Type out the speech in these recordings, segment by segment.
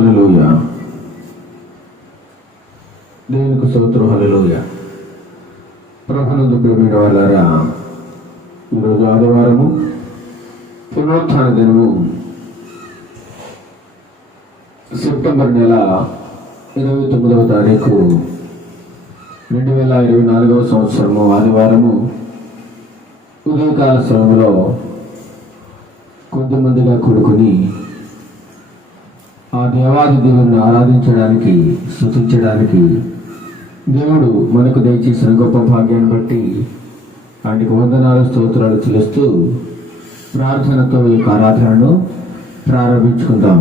హల్లెలూయా. దేవునికి స్తోత్రం. హల్లెలూయా. ప్రభునందు ప్రియమైన వాళ్ళారా, ఈరోజు ఆదివారము, పునరుత్థాన దినము, సెప్టెంబర్ నెల 29వ తారీఖు 2024 సంవత్సరము ఆదివారము ఉదయకాల సమయంలో కొద్దిమందిగా కూడుకుని ఆ దేవాది దేవుని ఆరాధించడానికి, స్తుతించడానికి దేవుడు మనకు దయచేసిన గొప్ప భాగ్యాన్ని బట్టి ఆయనకు వందనాలు, స్తోత్రాలు చెల్లిస్తూ ప్రార్థనతో ఈ ఆరాధనను ప్రారంభించుకుందాం.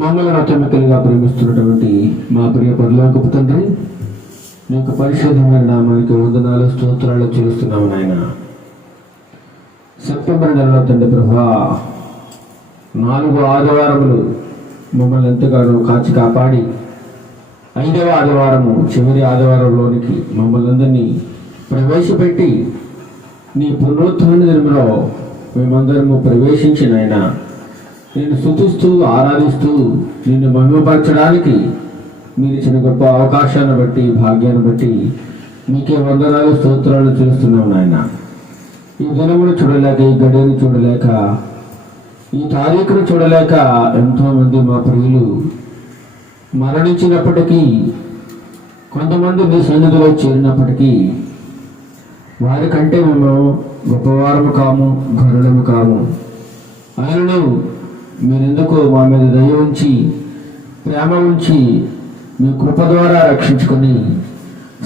మమ్మల్ని అత్యమికలుగా ప్రేమిస్తున్నటువంటి మా ప్రియ పరలోకపు తండ్రి, నీకు పరిశుద్ధమైన నామానికి వందనాలు, స్తోత్రాలు చెల్లిస్తున్నాము నాయన. సెప్టెంబర్ నెలలో తండ్రి ప్రభా 4 ఆదివారములు మమ్మల్ని ఎంతగానో కాచి కాపాడి 5వ ఆదివారము, చివరి ఆదివారంలోనికి మమ్మల్ని అందరినీ ప్రవేశపెట్టి నీ పునరుత్థాన దినములో మేమందరము ప్రవేశించిన ఆయన నిన్ను స్తుతిస్తూ ఆరాధిస్తూ నిన్ను మహిమపరచడానికి మీరు ఇచ్చిన గొప్ప అవకాశాన్ని బట్టి, భాగ్యాన్ని బట్టి మీకే వందనాలు, స్తోత్రాలు చేస్తున్నాం నాయన. ఈ దినమును చూడలేక, ఈ గడియను చూడలేక, ఈ తారీఖును చూడలేక ఎంతోమంది మా ప్రియులు మరణించినప్పటికీ, కొంతమంది నీ సన్నిధిలో చేరినప్పటికీ వారికంటే మేము గొప్పవారము కాము, ఘనులము కాము. ఆయనను మీరెందుకు మా మీద దయ ఉంచి, ప్రేమ ఉంచి, మీ కృప ద్వారా రక్షించుకొని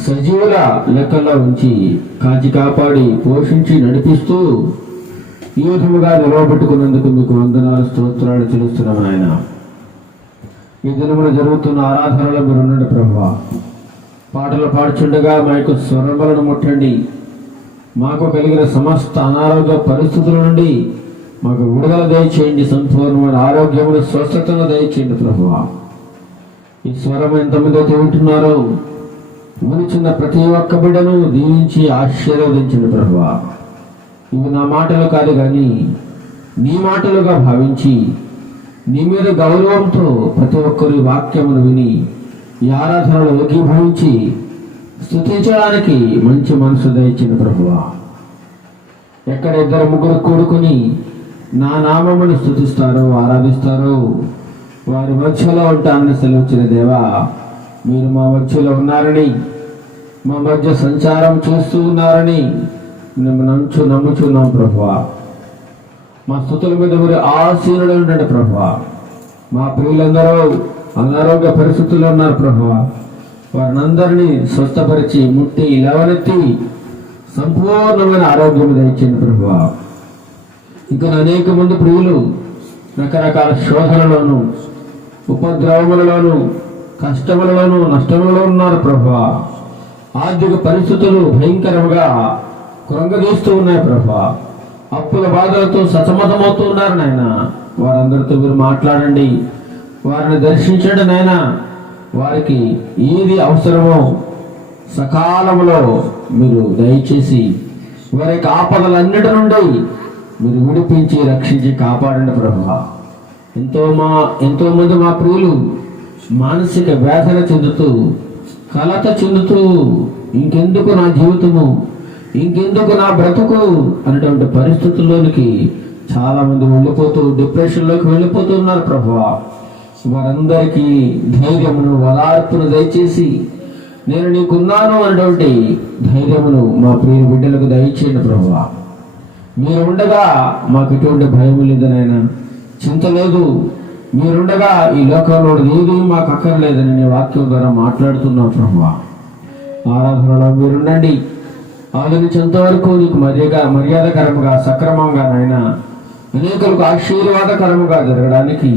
సజీవుల లెక్కల్లో ఉంచి కాచి కాపాడి పోషించి నడిపిస్తూ ఈ విధముగా నిలవబెట్టుకున్నందుకు మీకు వందనాలు, స్తోత్రాలు చెల్లిస్తున్నాం ఆయన. ఈ దినమున జరుగుతున్న ఆరాధనలో మీరు ఉండండి ప్రభువా. పాటలు పాడుచుండగా మా యొక్క స్వరములను ముట్టండి. మాకు కలిగిన సమస్త అనారోగ్య పరిస్థితుల నుండి మాకు విడుదల దయచేయండి. సంపూర్ణమైన ఆరోగ్యమును, స్వస్థతను దయచేయండి ప్రభువా. ఈ స్వరం ఎంతమంది అయితే వింటున్నారో వినిచున్న ప్రతి ఒక్క బిడ్డను దీవించి ఆశీర్వదించండి ప్రభువా. ఇవి నా మాటలు కాదు కానీ నీ మాటలుగా భావించి నీ మీద గౌరవంతో ప్రతి ఒక్కరి వాక్యమును విని ఈ ఆరాధనలో ఏకీభవించి స్తుతించడానికి మంచి మనసు దయచిన ప్రభువా. ఎక్కడ 2-3 కూడుకుని నా నామమును స్తుతిస్తారో, ఆరాధిస్తారో వారి మధ్యలో ఉంటానని సెలవిచ్చిన దేవా, మీరు మా మధ్యలో ఉన్నారని, మా మధ్య సంచారం చేస్తూ ఉన్నారని మేము నమ్ముచున్నాం ప్రభువా. మా స్తుతుల మీద మీరు ఆశీనులు ఉండండి ప్రభువా. మా ప్రియులందరూ అనారోగ్య పరిస్థితుల్లో ఉన్నారు ప్రభువా. వారిని అందరినీ స్వస్థపరిచి, ముట్టి, లేవనెత్తి సంపూర్ణమైన ఆరోగ్యం దయచేయండి ప్రభువా. ఇంకా అనేక మంది ప్రియులు రకరకాల శోధనలోను, ఉపద్రవములలోను, కష్టములలోను, నష్టములలో ఉన్నారు ప్రభువా. ఆర్థిక పరిస్థితులు భయంకరంగా కృంగదీస్తూ ఉన్నాయి ప్రభా. అప్పుల బాధలతో సతమతమవుతూ ఉన్నారు నాయన. వారందరితో మీరు మాట్లాడండి, వారిని దర్శించండి నాయన. వారికి ఏది అవసరమో సకాలంలో మీరు దయచేసి వారి ఆపదలన్నిటి నుండి మీరు విడిపించి, రక్షించి, కాపాడండి ప్రభా. ఎంతోమంది మా ప్రియులు మానసిక వేదన చెందుతూ, కలత చెందుతూ, ఇంకెందుకు నా జీవితము, ఇంకెందుకు నా బ్రతుకు అనేటువంటి పరిస్థితుల్లోనికి చాలా మంది వెళ్ళిపోతూ, డిప్రెషన్లోకి వెళ్ళిపోతూ ఉన్నారు ప్రభువా. వారందరికీ ధైర్యమును, వలార్పును దయచేసి నేను నీకున్నాను అనేటువంటి ధైర్యమును మా ప్రియ బిడ్డలకు దయచేయండి ప్రభువా. మీరు ఉండగా మాకు ఎటువంటి భయం లేదనైనా, చింత లేదు. మీరుండగా ఈ లోకంలో ఏది మాకు అక్కర్లేదని నీ వాక్యం ద్వారా మాట్లాడుతున్నాం ప్రభువా. ఆరాధనలో మీరుండండి. ఆలోచించేంత వరకు నీకు మర్యాదకరంగా, సక్రమంగా నాయన అనేకులకు ఆశీర్వాదకరముగా జరగడానికి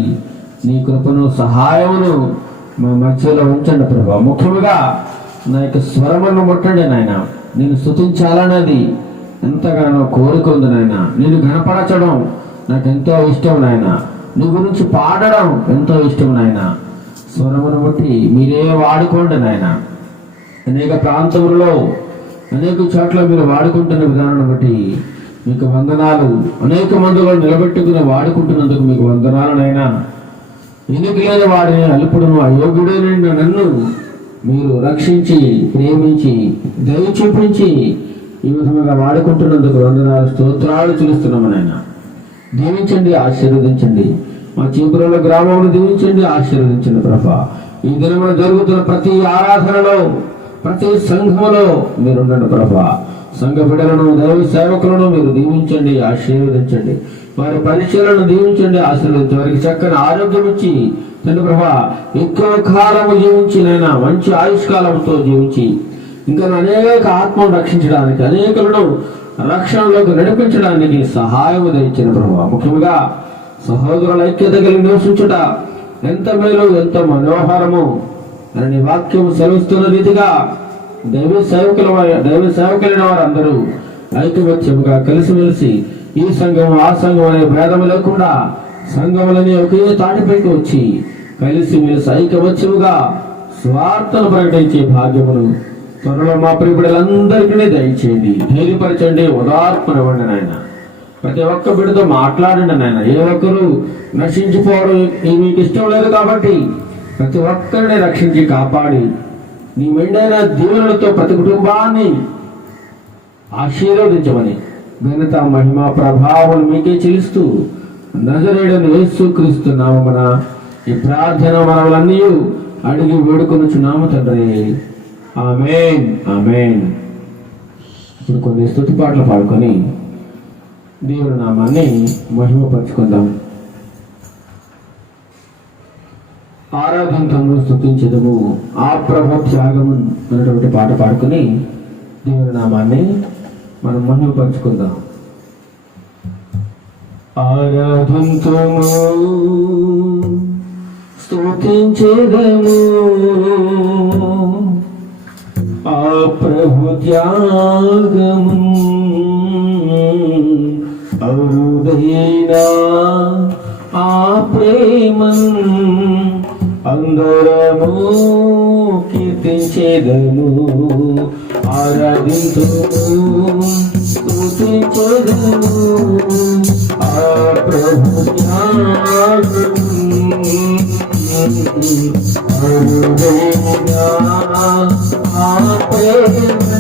నీ కృపను, సహాయమును మా మధ్యలో ఉంచండి ప్రభా. ముఖ్యంగా నా యొక్క స్వరమును ముట్టండి నాయన. నేను స్తుతించాలన్నది ఎంతగానో కోరిక ఉంది నాయన. నేను ఘనపరచడం నాకు ఎంతో ఇష్టం నాయన. నీ గురించి పాడడం ఎంతో ఇష్టం నాయన. స్వరమును ముట్టి మీరే వాడుకోండి నాయన. అనేక ప్రాంతములలో అనేక చోట్ల మీరు వాడుకుంటున్న విధానాన్ని బట్టి మీకు వందనాలు. అనేక మందిలో నిలబెట్టుకుని వాడుకుంటున్నందుకు మీకు వందనాలనైనా. ఎన్నిక లేని వాడిని అల్పుడును అయోగ్యుడైన నన్ను మీరు రక్షించి ప్రేమించి దయ చూపించి ఈ విధముగా వాడుకుంటున్నందుకు వందనాలు, స్తోత్రాలు చెల్లిస్తున్నాము నాయన. దీవించండి, ఆశీర్వదించండి. మా చీపురుల గ్రామంలో దీవించండి, ఆశీర్వదించండి ప్రభా. ఈ దినమున జరుగుతున్న ప్రతి ఆరాధనలో, ప్రతి సంఘములో మీరుండండి ప్రభా. సంఘ బిడ్డలను, దైవ సేవకులను మీరు దీవించండి, ఆశీర్వదించండి. వారి పరిచయలను దీవించండి, ఆశీర్వదించండి. వారికి చక్కని ఆరోగ్యం ఇచ్చి తండ్రి ప్రభా ఎక్కువ కాలము జీవించి నైనా మంచి ఆయుష్కాలంతో జీవించి ఇంకా అనేక ఆత్మను రక్షించడానికి, అనేకులను రక్షణలోకి నడిపించడానికి సహాయం దయచిన ప్రభా. ముఖ్యంగా సహోదరుల ఐక్యత కలిగి నివసించుట ఎంత మేలు, ఎంత మనోహరము అని వాక్యం సెలవుస్తున్న రీతిగా దైవ సేవకులైన వారందరూ ఐకమత్యముగా కలిసిమెలిసి ఈ సంఘం ఆ సంఘం అనే భేదము లేకుండా సంఘములని ఒకే తాటిపైకి వచ్చి కలిసిమెలిసి ఐకమత్యముగా స్వార్థను ప్రకటించే భాగ్యమును త్వరలో మా ప్రియబిడ్డలందరికీ దయచేయండి, ధైర్యపరచండి, ఉదార్పనివ్వండి నాయన. ప్రతి ఒక్క బిడ్డతో మాట్లాడండి నాయన. ఏ ఒక్కరు నశించిపోవడం మీకు ఇష్టం లేదు కాబట్టి ప్రతి ఒక్కరిని రక్షించి కాపాడి నీ మెండైన దీవెనలతో ప్రతి కుటుంబాన్ని ఆశీర్వదించమని ఘనత, మహిమ, ప్రభావం మీకే చెల్లిస్తూ నజరేయుడైన యేసుక్రీస్తు నామమున ఈ ప్రార్థన మనవులన్నీ అడిగి వేడుకొనుచున్నాము తండ్రి. ఆమేన్, ఆమేన్. ఇప్పుడు కొన్ని స్తుతి పాటలు పాడుకొని దేవుని నామాన్ని మహిమపరుచుకుందాం. ఆరాధనతో స్తుతించదము ఆ ప్రభు త్యాగము అనేటువంటి పాట పాడుకొని దేవుని నామాన్ని మనం మహిమపరుచుకుందాం. ఆరాధనతోము స్తుతించదము ఆ ప్రభు త్యాగము అరుదైనా ఆ ప్రేమన్ అందరము కీర్తించేదము. ఆరాధింతుము స్తుతించెదము ఆ ప్రభు త్యాగము అరుదైనా ఆ ప్రేమన్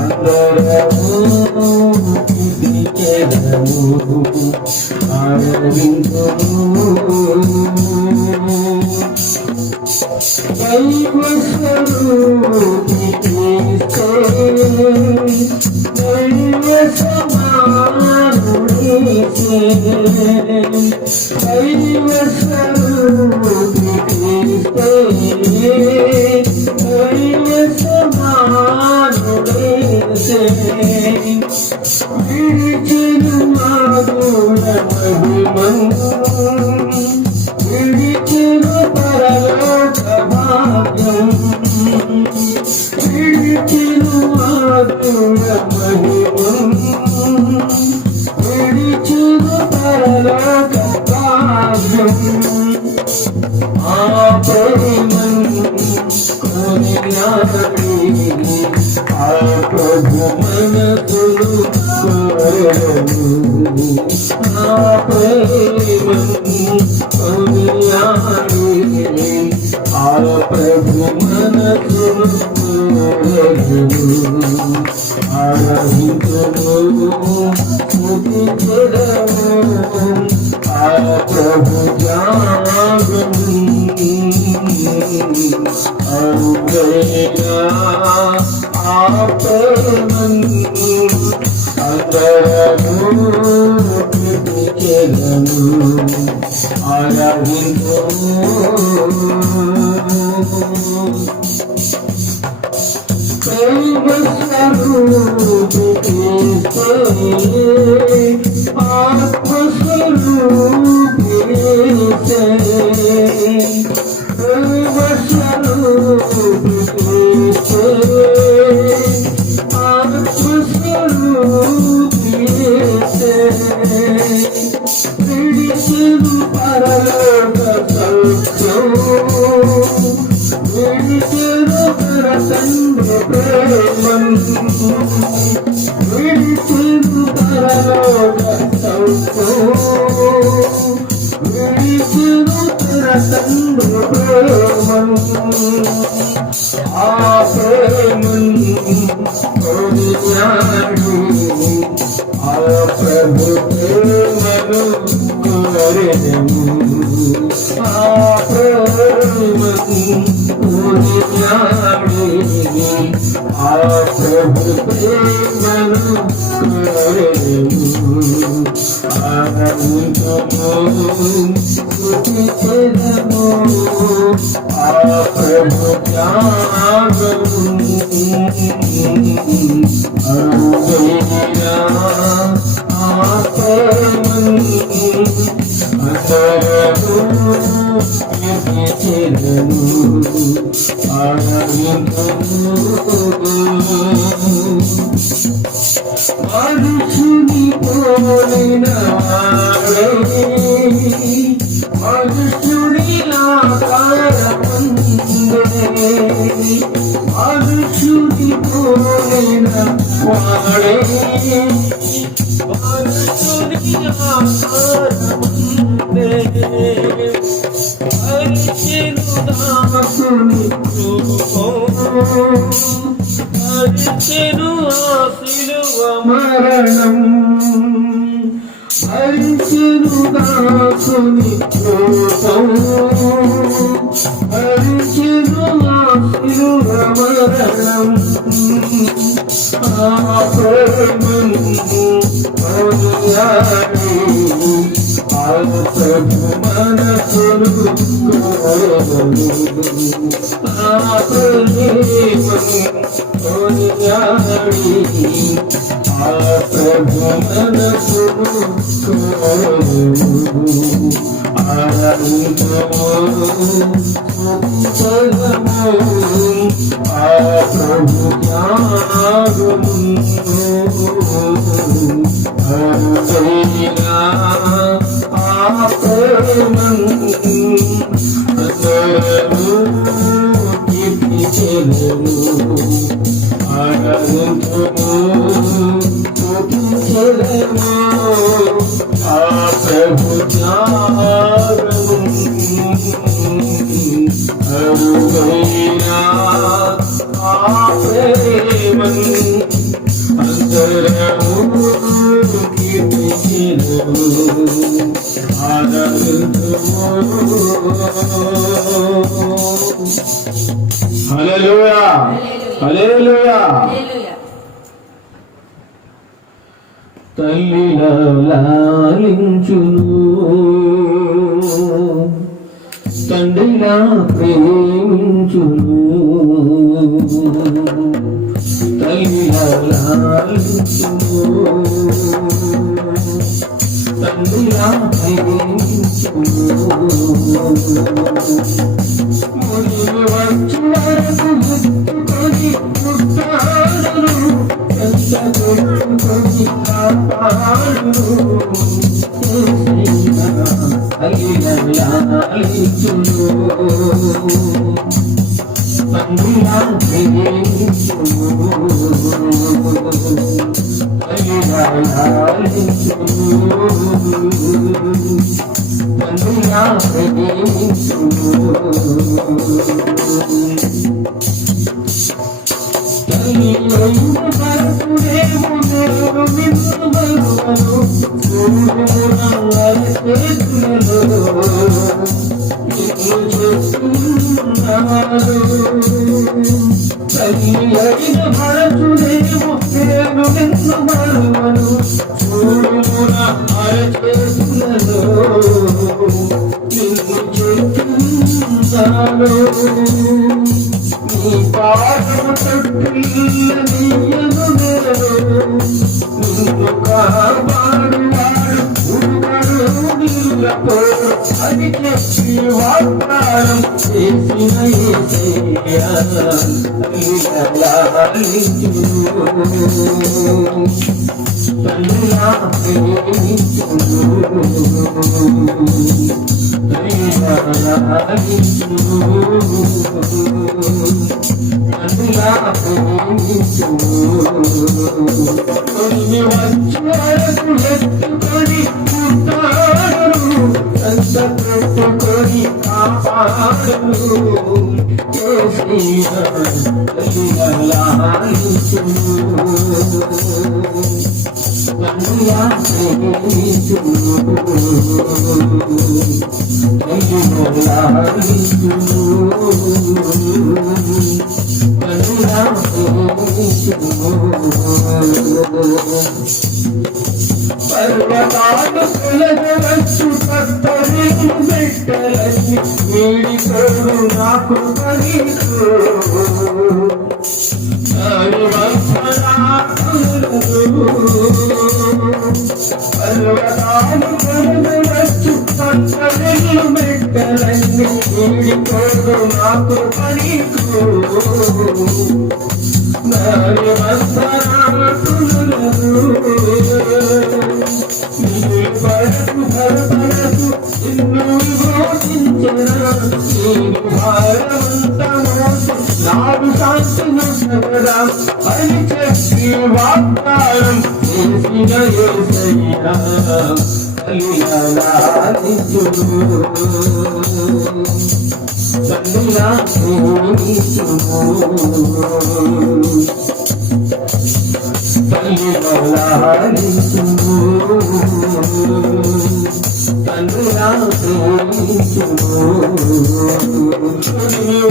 అందరము Thank you. ప్రేమను విడిచిరు పరలోక విడిచిరు తన తండ్రి ప్రేమను ఆ ప్రేమను కొనియాడు ఆ ప్రభు ప్రేమను కోరెదము ఆ ప్రేమను కొనియాడు ఆ ప్రభు ప్రేమను కోరెదము ఆనందము స్తుతించెదము ఆ ప్రభు త్యాగము అరుదైన ఆ ప్రేమను అందరము కీర్తించెదము ఆనందము మనుషుని పోలిన వాడే మనుషుడిలా కారమందే మనుషుని పోలిన వాడే మనుషుడిలా కారమందే పరిచెను దాసుని పరిచెను శిలువ మరణం పరిచెను దాసుని కోసం పరిచెను శిలువ మరణం ఆ ప్రేమను కొనియాడు ఆ ప్రభు మనసును కోరెదము ఆ ప్రేమను కొనియాడు ఆ ప్రభు మనసును కోరెదము ఆనందము స్తుతించెదము ఆ ప్రభు త్యాగము అరుదైన ఆ ప్రేమను అందరము కీర్తించెదము ఆనందము స్తుతించెదము ఆ ప్రభు త్యాగము అరుదైన ఆ ప్రేమను అందరము కీర్తించెదము ఆనందము. హల్లెలూయా హల్లెలూయా. తల్లిలా లాలించును తండ్రిలా ప్రేమించును తల్లిలా లాలించును తండ్రిలా ప్రేమించును మునివి వచ్చి వరకు ముట్టుకొని ముట్టాడును ఎంత కొట్టుకొని కాపాడును తల్లిలా లాలించును తండ్రిలా ప్రేమించును తల్లిలా లాలించును తండ్రిలా ప్రేమించును తల్లియైన భరతుడేమో నేను నిన్ను మరువను చూడుమునల్లరి చేతులలో నిన్ను చేస్తున్నాను తల్లియైన భరతుడేమో నేను నిన్ను మరువను చూడుమునల్లరి చేతులలో నిన్ను చేస్తున్నాను నీ పాదము తొట్టిల్ల నీయను నేను నిన్ను కాపాడువాడు ఉరువడు నీలతో అని చెప్పి వాగ్దానం చేసిన యేసయ్యా తల్లిలా లాలించును తల్లిలా ప్రేమించును తల్లిలా ప్రేమించును కొన్ని వచ్చారకు ఎత్తుకొని పుట్టాడు అంత పెట్టుకొని కాపాడు తల్లిలా పర్వతాలు కులవచ్చు కత్తరి పెట్టలని వీడికోడు నాకు పరీక్ష పర్వతాలు కులవచ్చు కత్తరి పెట్టలని వీడికోడు నాకు పరీక్ష నాడు శాంతిను సగదా అని చెప్పి వాగ్దానం చేసిన యేసయ్యా కలియాలాదించును తల్లిలా ప్రేమించును తల్లిలాదించును తల్లిలా ప్రేమించును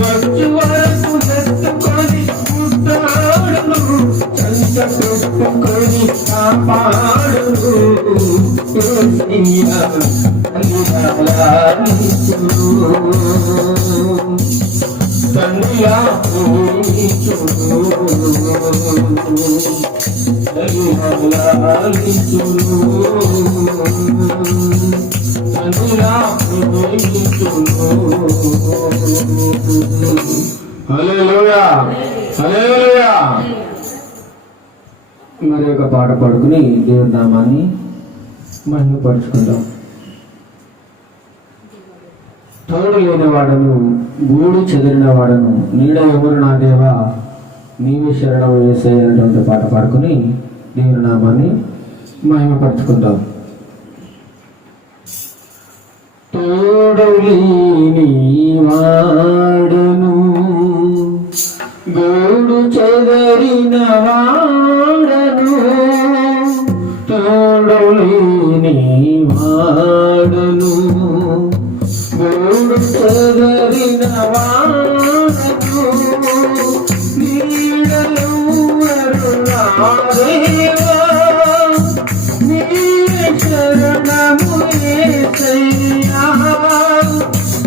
వచ్చి వరకు నెట్టుకొని పుట్టాడును చంత పెట్టుకొని కాపాడును తల్లిలాదించును తల్లిలా ప్రేమించును తల్లిలాదించును తల్లిలా ప్రేమించును. హల్లెలూయా హల్లెలూయా. మరి ఒక పాట పాడుకుని దేవుని నామాన్ని మహిమపరుచుకుందాం. తోడు లేని వాడను గూడు చెదిరిన వాడను నీడ ఎవరు నా దేవా నీవే శరణం వేసేటువంటి పాట పాడుకుని దేవుని నామాన్ని మహిమపరుచుకుందాం. తోడు లేని వాడను గూడు చెదిరిన వాడను తోడు లేని వాడను గూడు చెదిరిన వాడను నీడెవరు నా దేవా నీవే శరణము యేసయ్యా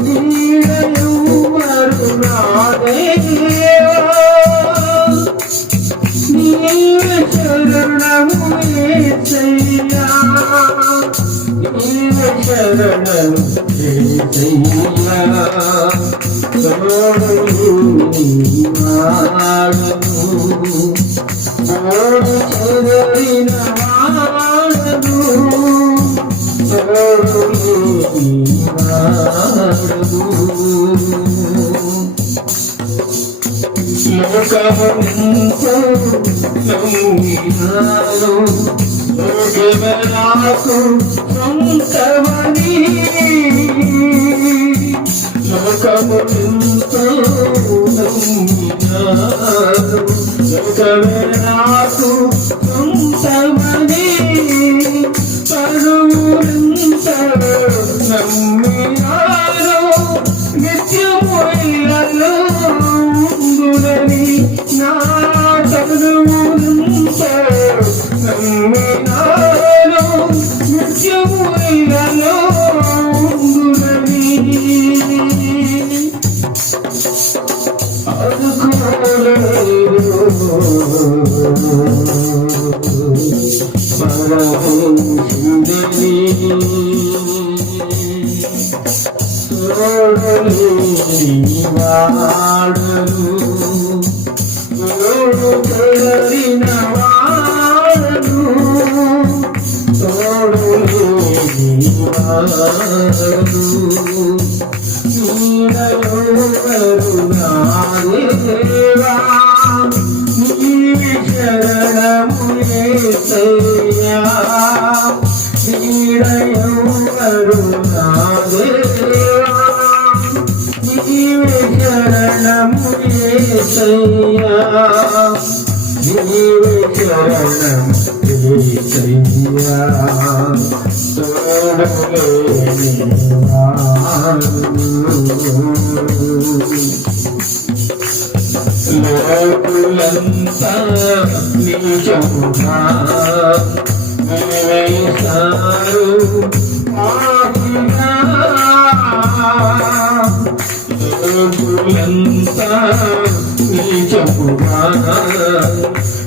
నీడెవరు నా దేవా నీవే శరణము యేసయ్యా నీవే శరణము యేసయ్యా తోడు వాడను తోడు చెదిరిన వాడను తోడు వాడను లోకమంతా నమ్మినారు లోకమే నాకు సొంతమని లోకమంతా నమ్మినారు లోకమే నాకు సొంతమని పరువులంతా నమ్మినారు నిత్యములను ఉండునని నా తరువులంతా నమ్మినారు నిత్యములను ఉండునని అదుకోలేరు పరమేశ్వరుని తోడులేని వాడను తోడు చెదిరిన వాడను దేవా నీవే శరణము యేసయ్యా నీడెవరు నా దేవా నీవే శరణము యేసయ్యా నీవే శరణము యేసయ్యా తోడులేని వాడు లోకులంతా నీచముగా వేశారు పాపిగా లోకులంతా నీచముగా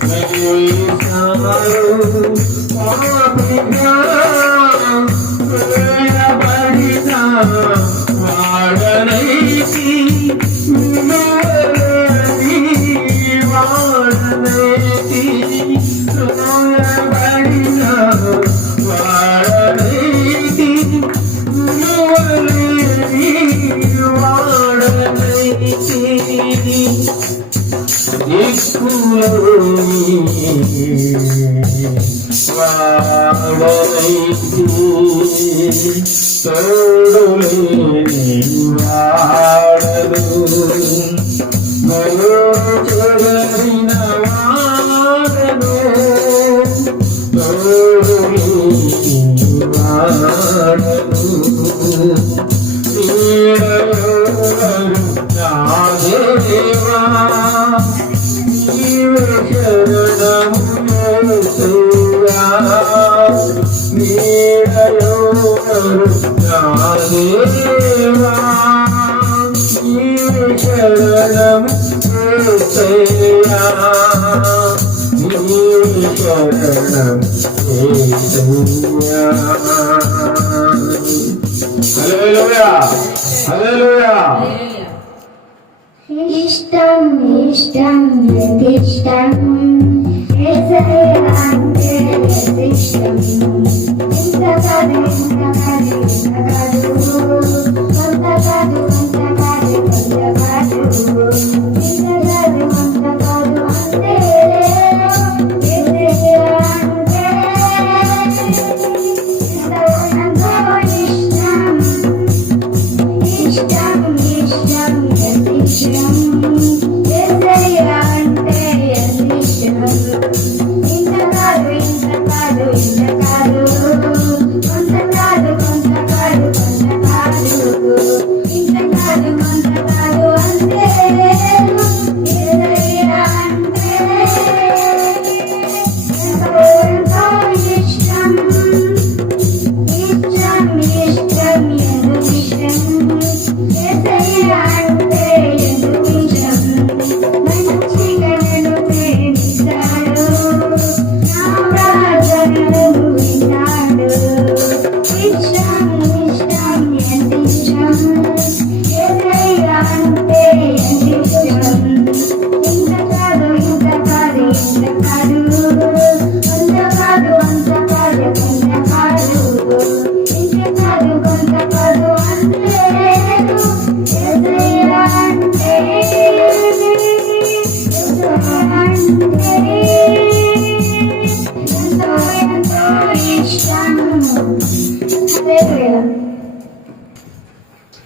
వేశారు పాపిగా వేయబడిన వాడనైతి తోడులేని వాడదు చెదరిన వాడను తోడులేని వాడను నా దేవా నీవే శరణము యేసయ్యా నీడెవరు నా దేవా నీవే శరణము యేసయ్యా నీవే శరణము యేసయ్యా. హల్లెలూయా హల్లెలూయా. ఇష్టం ఇష్టం ఇష్టం అంటే ఇష్టం ఇంత కాదు ఇంత కాదు ఇంత కాదు కొంత కాదు కొంత కాదు కొంత కాదు ఇంత కాదు కొంత కాదు అంటే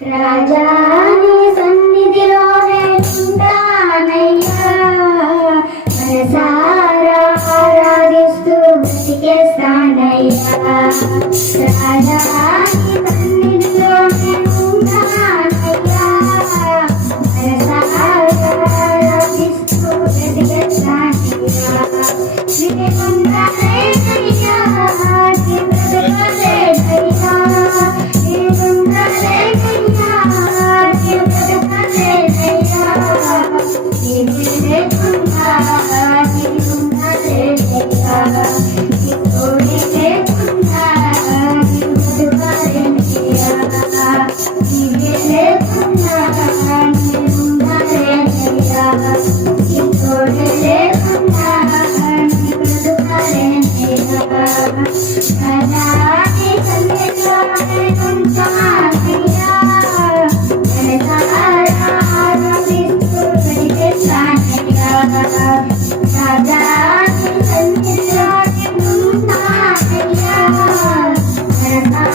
రాజాని సన్నిధిలో ఉంటానయ్యా మనసారా ఆరాధిస్తూ బ్రతికేస్తానయ్యా రాజాని సన్నిధిలో ఉంటానయ్యా మనసారా ఆరాధిస్తూ బ్రతికేస్తానయ్యా శ్రీమంతయ్యా రాజా నీ సన్నిధిలో నేనున్నానయ్యా మనసారా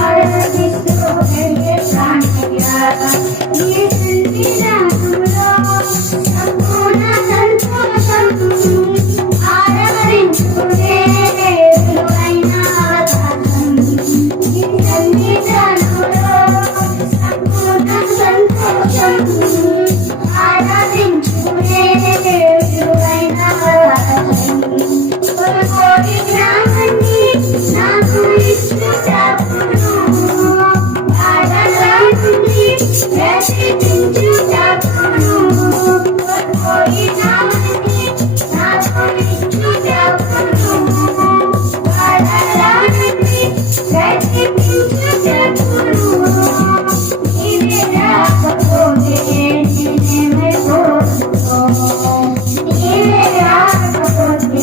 ఆరాధిస్తూ బ్రతికేస్తానయ్యా నీ సన్నిధానంలో సంపూర్ణ సంతోషం ఆరాధించుకునే విలువైన ఆరాధన నీ సన్నిధానంలో సంపూర్ణ సంతోషం ఆరాధించుకునే విలువైన ఆరాధన కోరి జ్ఞానాన్ని నాకు ఇచ్చుటప్పుడు ఆరాధనని ప్రతిదించుటప్పుడు కోరి జ్ఞానాన్ని నాకు ఇచ్చుటప్పుడు ఆరాధనని ప్రతిదించుటప్పుడు నీవే రాకపోతే నేనేమైపోదును నీవే రాకపోతే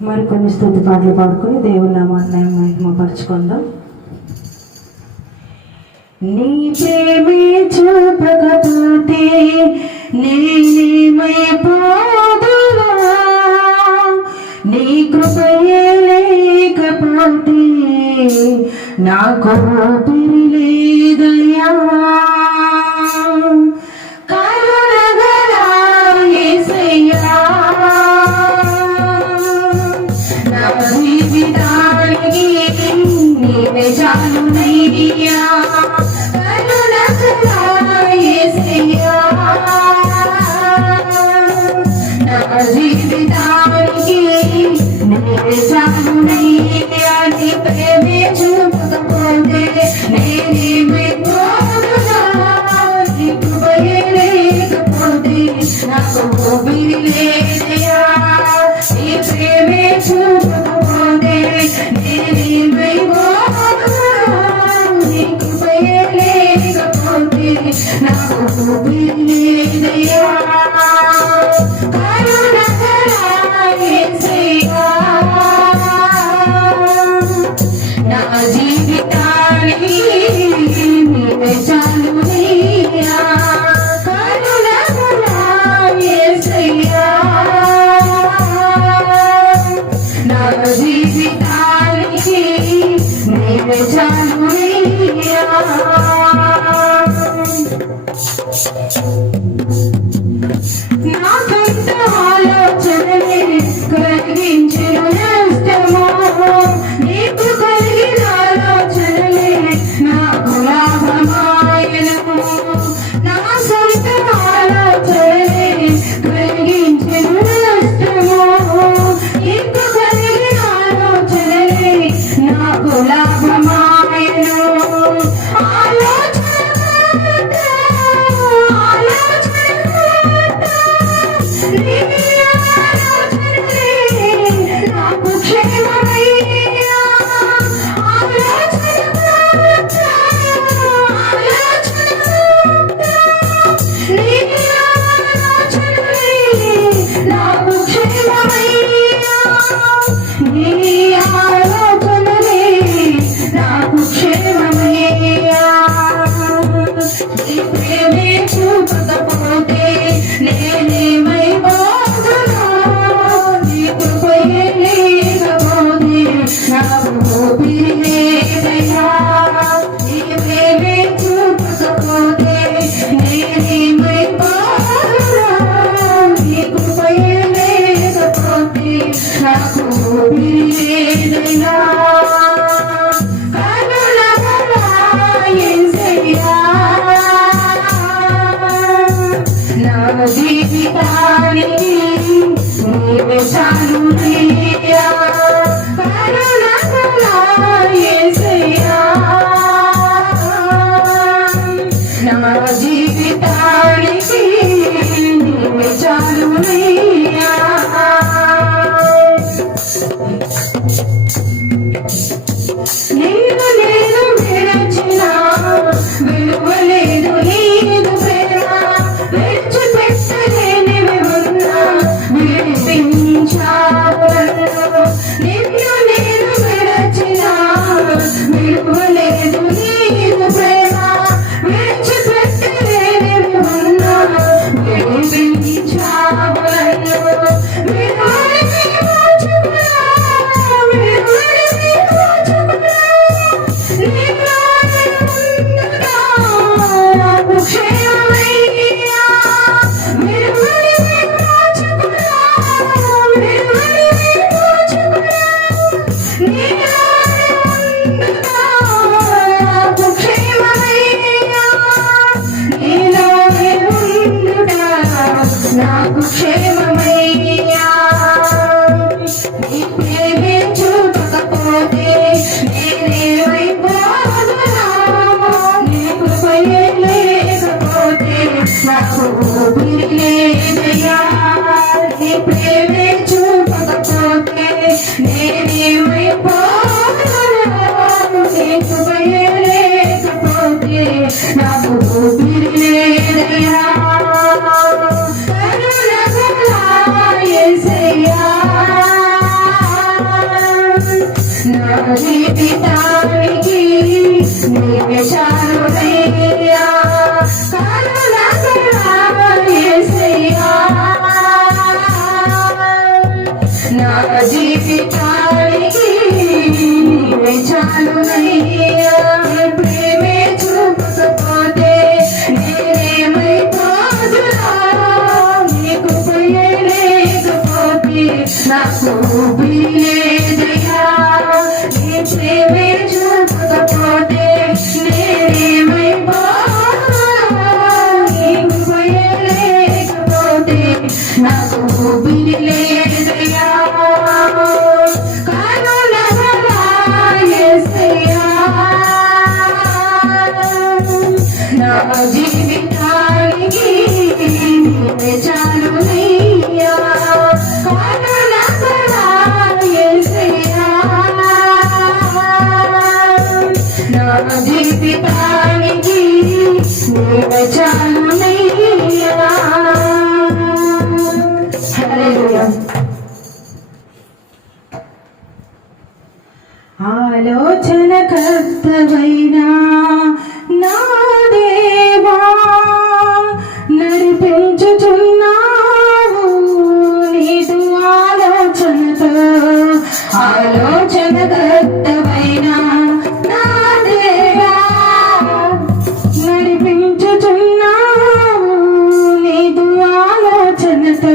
మరికొన్ని స్తుతి పాటలు పాడుకొని దేవుని నామాన్ని మహిమపరచుకుందాం. నీ ప్రేమే చూపకపోతే నేనేమైపోదునా, నీ కృపయే లేకపోతే నాకు ఊపిరి యేసయ్యా కరుణకరా యేసయ్యా నా జీవితానికి నేనే చాలునయ్యా నీ ప్రేమే చూపకపోతే నేనేమైపోదునా నీ కృపయే లేకపోతే నాకు ఊపిరి లేదయ్యా నీ ప్రేమే చూపకపోతే నేనేమైపోదునా నీ కృపయే లేకపోతే నాకు ఊపిరి లేదయ్యా కరుణకరా యేసయ్యా నా జీవితానికి నీవే చాలునయ్యా కరుణకరా యేసయ్యా నా జీవితానికి నీవే చాలునయ్యా నా సొంత ఆలోచనలే కలిగించిన నష్టము నీకు కలిగిన ఆలోచనలే నాకు లాభమాయను నా సొంత ఆలోచనలే కలిగించిన నష్టము నీకు కలిగిన ఆలోచనలే నాకు లాభమాయను నాకు క్షేమమయ్యా నాకు క్షేమమయ్యా నీ ఆలోచనలే నాకు క్షేమమయ్యా నీ ప్రేమే చూపకపోతే నేనేమైపోదునా నీ కృపయే లేకపోతే నాకు ఊపిరి లేదయ్యా నీ ప్రేమే చూపకపోతే నేనేమైపోదునా నీ కృపయే లేకపోతే నాకు ఊపిరి లేదయ్యా కరుణకరా యేసయ్యా నా జీవితానికి నీవే చాలునయ్యా కరుణకరా యేసయ్యా నా జీవితానికి నీవే చాలునయ్యా నేను నేను విరచిన విలువలేదు నీదు ప్రేమ విడిచిపెట్టలేనివి ఉన్నా విడిపించావు నిన్ను నేను విరచిన విలువలేదు నీదు ప్రేమ విడిచిపెట్టలేనివి ఉన్నా విడిపించావు నాకు క్షేమమయ్యా నీ ప్రేమే చూపకపోతే నేనేమైపోదునా నీ కృపయే లేకపోతే నాకు ఊపిరి లేదయ్యా నీ ప్రేమే చూపకపోతే నేనేమైపోదునా నీ కృపయే లేకపోతే నాకు ఊపిరి లేదయ్యా కరుణకరా యేసయ్యా నా జీవితానికి నీవే చాలునయ్యా కరుణకరా యేసయ్యా నా జీవితానికి నీవే చాలునయ్యా ప్రేమే చూపకపోతే నేనేమైపోదునా నీ కృపయే లేకపోతే నాకు ఊపిరి లేదయ్యా నీ ప్రేమే చూపకపోతే జీవితానికి నీవే చాలునయ్యా కరుణకరా యేసయ్యా నా జీవితానికి నీవే చాలునయ్యా హల్లెలూయా ఆలోచనకర్తవైనా నా దేవా నడిపించుచున్నావు నీదు ఆలోచనతో ఆలోచనకర్తవైనా నా దేవా నడిపించుచున్నావు నీదు ఆలోచనతో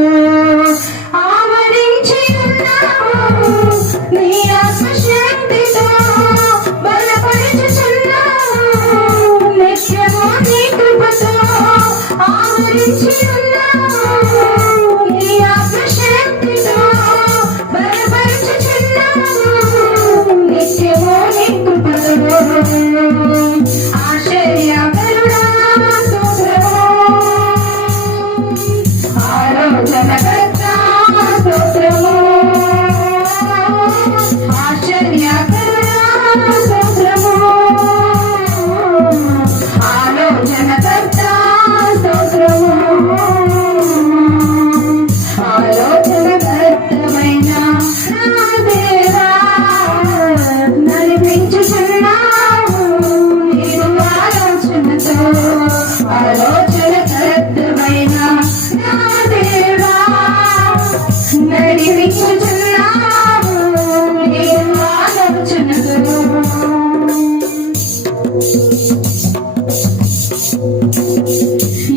ఆవరించి ఉన్నావు నీ ఆత్మశక్తితో బలపరచుచున్నావు నిత్యము నీ కృపతో ఆవరించి ఉన్నావు నీ ఆత్మశక్తితో బలపరచుచున్నావు నిత్యము నీ కృపతో ఆశ్చర్యకరుడా స్తోత్రము ఆలోచనకర్త స్తోత్రము ఆశ్చర్యకరుడా స్తోత్రము ఆలోచనకర్త స్తోత్రము ఆలోచనకర్తమైన నా దేవా నడిపించుచున్నావు నీదు ఆలోచనతో ఆలోచనకర్తమైన నా దేవా నడిపించుచున్నావు నీదు ఆలోచనతో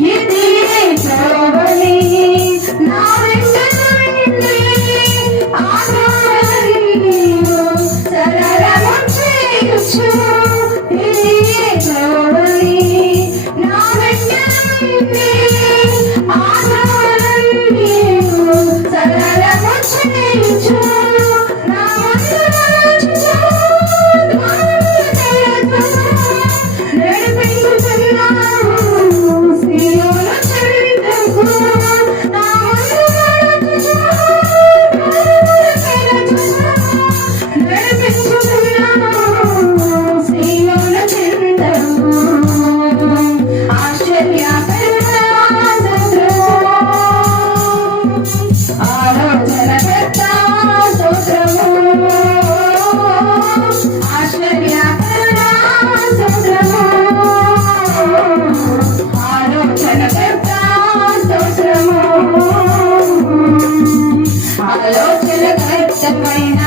ఇది త్రోవని నా వెంట నుండి ఆధారము సరళము చేయుచు ఇది త్రోవని నా వెంట నుండి ఆధారము సరళము చేయుచు నా ముందు నడుచుచు నడిపించుచున్నావు సీయోను చెంతకు నా ముందు నడుచుచు నడిపించుచున్నావు సీయోను చెంతకు ఆశ్చర్యకరుడా స్తోత్రము ఆలోచనకర్త స్తోత్రము ఆశ్చర్యకరుడా స్తోత్రము ఆలోచనకర్త స్తోత్రము ఆలోచనకర్తమైన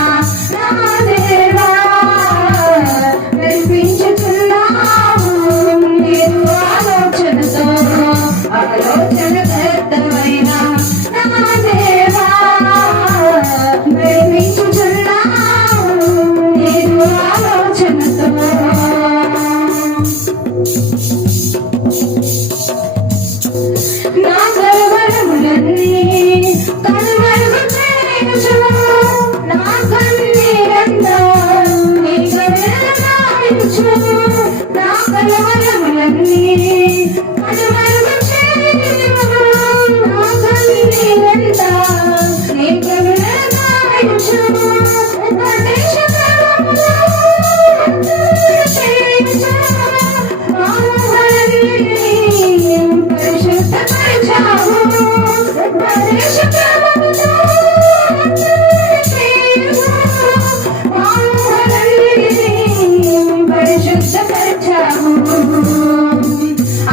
నా దేవా నడిపించుచున్నావు నీదు ఆలోచనతో ఆలోచనకర్తమైన నా దేవా నడిపించుచున్నావు నీదు ఆలోచనతో నా కలవరములన్నీ కనుమరుగు చేయుచు నా కన్నీరంతా నీకు వెలగాయించు నా కలవరములన్నీ కనుమరుగు చేయుచు నా కన్నీరంతా నీకు వెలగాయించు ఉపదేశకరములు చేయుచు పరిశుద్ధపరచావు ఉపదేశకరములు చేయుచు పరిశుద్ధపరచావు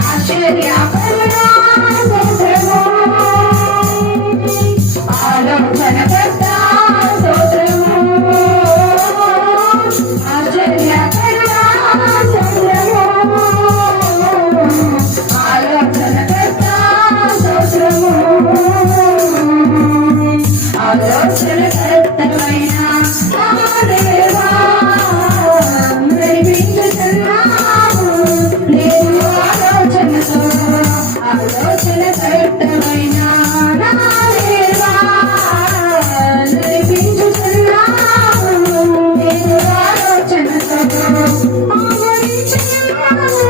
ఆశ్చర్యకరుడా స్తోత్రము ఆలోచనకర్త స్తోత్రము ఆశ్చర్యకరుడా స్తోత్రము ఆలోచనకర్త స్తోత్రము ఆలోచనకర్తమైన నా దేవా నడిపించుచున్నావు నీదు ఆలోచనతో ఆలోచనకర్తమైన నా దేవా నడిపించుచున్నావు నీదు ఆలోచనతో ఆవరించుచున్నావు